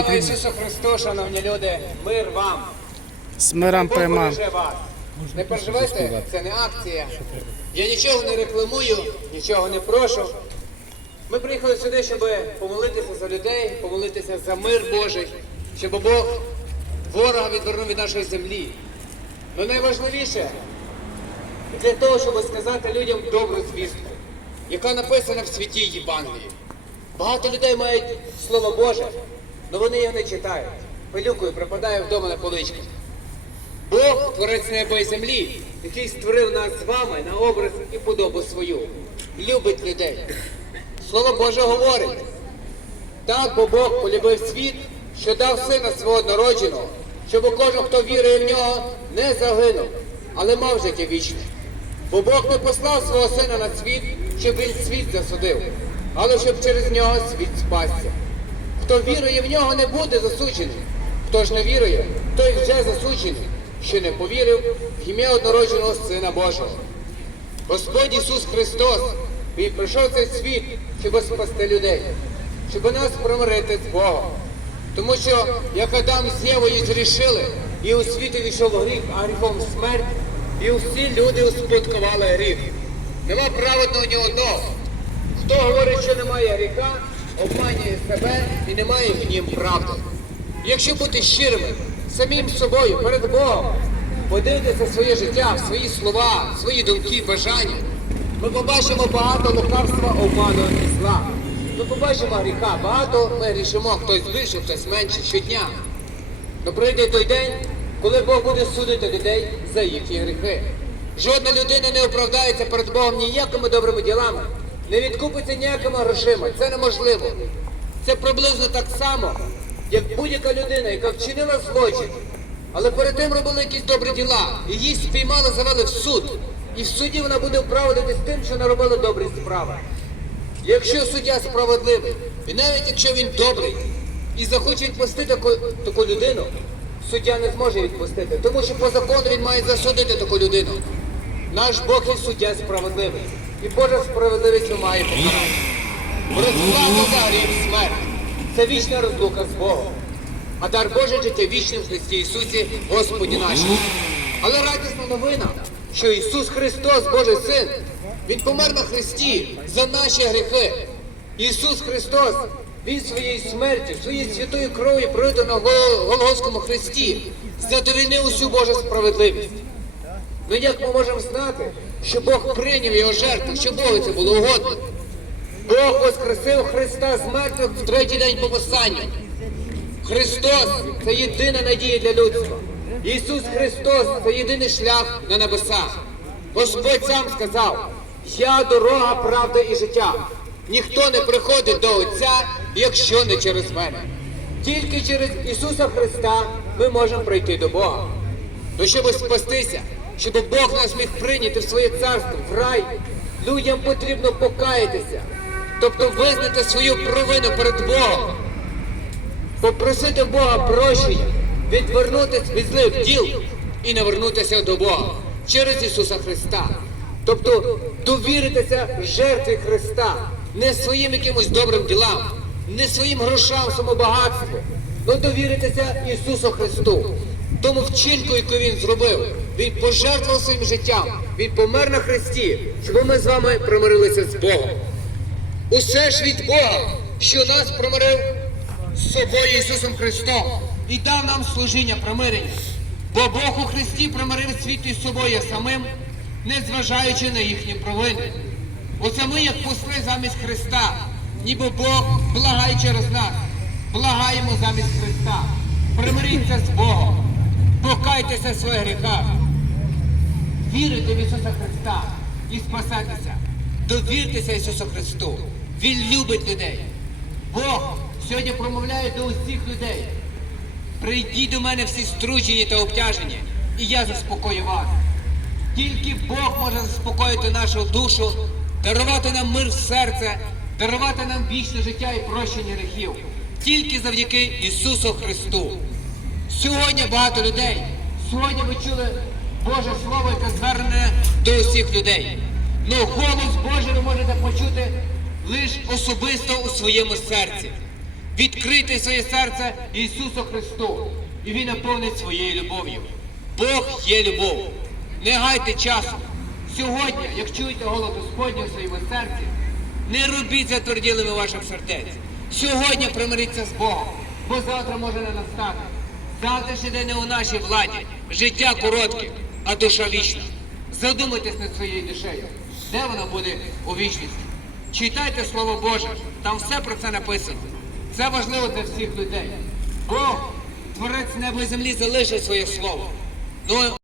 Слава Ісусу Христу, шановні люди, мир вам. З миром вас. Не переживайте, це не акція. Я нічого не рекламую, нічого не прошу. Ми приїхали сюди, щоб помолитися за людей, помолитися за мир Божий, щоб Бог ворога відвернув від нашої землі. Ну найважливіше для того, щоб сказати людям добру звістку, яка написана в святій Євангелії. Багато людей мають Слово Боже, але вони його не читають. Пилюкою припадає вдома на полички. Бог, творець неба і землі, який створив нас з вами на образ і подобу свою, любить людей. Слово Боже говорить. Так, бо Бог полюбив світ, що дав сина свого однородженого, щоб кожен, хто вірує в нього, не загинув, але мав життя вічне. Бо Бог не послав свого сина на світ, щоб він світ засудив, але щоб через нього світ спасся. Хто вірує в нього, не буде засуджений. Хто ж не вірує, той вже засуджений, що не повірив в ім'я однородженого Сина Божого. Господь Ісус Христос, Він прийшов цей світ, щоб спасти людей, щоб нас промирити з Богом. Тому що, як Адам з Євою зрішили, і у світ увійшов гріх, а гріхом смерть, і усі люди успадкували гріх. Нема праведного ні одного. Хто говорить, що немає гріха, обманює себе і не має в нім правди. Якщо бути щирими, самим собою, перед Богом, подивитися своє життя, свої слова, свої думки, бажання, ми побачимо багато лукавства, обману і зла. Ми побачимо гріха, багато ми грішимо, хтось більше, хтось менше щодня. Но прийде той день, коли Бог буде судити людей за їхні гріхи. Жодна людина не оправдається перед Богом ніякими добрими ділами, не відкупиться ніякими грошима. Це неможливо. Це приблизно так само, як будь-яка людина, яка вчинила злочин, але перед тим робила якісь добрі діла, її спіймали, завели в суд. І в суді вона буде оправдати з тим, що наробила добрі справи. Якщо суддя справедливий, і навіть якщо він добрий, і захоче відпустити таку, таку людину, суддя не зможе відпустити, тому що по закону він має засудити таку людину. Наш Бог є суддя справедливий, і Божа справедливість має покарати. Розплата за гріх смерть це вічна розлука з Богом. А дар Божий життя вічне в Христі Ісусі, Господі нашому. Але радісна новина, що Ісус Христос, Божий Син, Він помер на Христі за наші гріхи. Ісус Христос, Він своєю смертю, своєю святою кров'ю пролито на Гол- Голгофському Христі, задовільнив усю Божу справедливість. Ну як ми можемо знати, що Бог прийняв його жертву, що Богу це було угодно? Бог воскресив Христа з мертвих в третій день по восстанню. Христос це єдина надія для людства. Ісус Христос це єдиний шлях на небеса. Господь сам сказав: Я дорога, правда і життя. Ніхто не приходить до Отця, якщо не через мене. Тільки через Ісуса Христа ми можемо прийти до Бога. То щоб спастися, щоб Бог нас міг прийняти в своє царство, в рай, людям потрібно покаятися, тобто визнати свою провину перед Богом попросити Бога прощення, відвернутися від злих діл і навернутися до Бога через Ісуса Христа. Тобто довіритися жертві Христа, не своїм якимось добрим ділам, не своїм грошам, самобагатству, але довіритися Ісусу Христу. Тому вчинку, яку Він зробив, Він пожертвував своїм життям, Він помер на Христі, щоб ми з вами примирилися з Богом. Усе ж від Бога, що нас промирив з собою Ісусом Христом і дав нам служіння примирення. Бо Бог у Христі примирив світ із собою самим, не зважаючи на їхні провини. Оце ми, як посли замість Христа, ніби Бог благає через нас, благаємо замість Христа. Примиріться з Богом, покайтеся в своїх гріхах, вірите в Ісуса Христа і спасайтеся. Довіртеся Ісусу Христу. Він любить людей. Бог сьогодні промовляє до усіх людей. Прийдіть до мене всі струджені та обтяжені, і я заспокою вас. Тільки Бог може заспокоїти нашу душу, дарувати нам мир в серце, дарувати нам вічне життя і прощення гріхів. Тільки завдяки Ісусу Христу. Сьогодні багато людей. Сьогодні ви чули Боже Слово, яке звернене до усіх людей. Ну голос Божий ви можете почути лише особисто у своєму серці. відкрийте своє серце Ісусу Христу, і Він наповнить своєю любов'ю. Бог є любов. Не гайте часу. Сьогодні, як чуєте голос Господній у своєму серці, не робіть затверділими ваших сердець. Сьогодні примиріться з Богом, бо завтра може не настати. Завтрашній де не у нашій владі. Життя коротке, а душа вічна. Задумайтесь над своєю душею, де вона буде у вічності. Читайте Слово Боже, там все про це написано. Це важливо для всіх людей. Бог, творець неба і землі, залишить своє слово. Ну,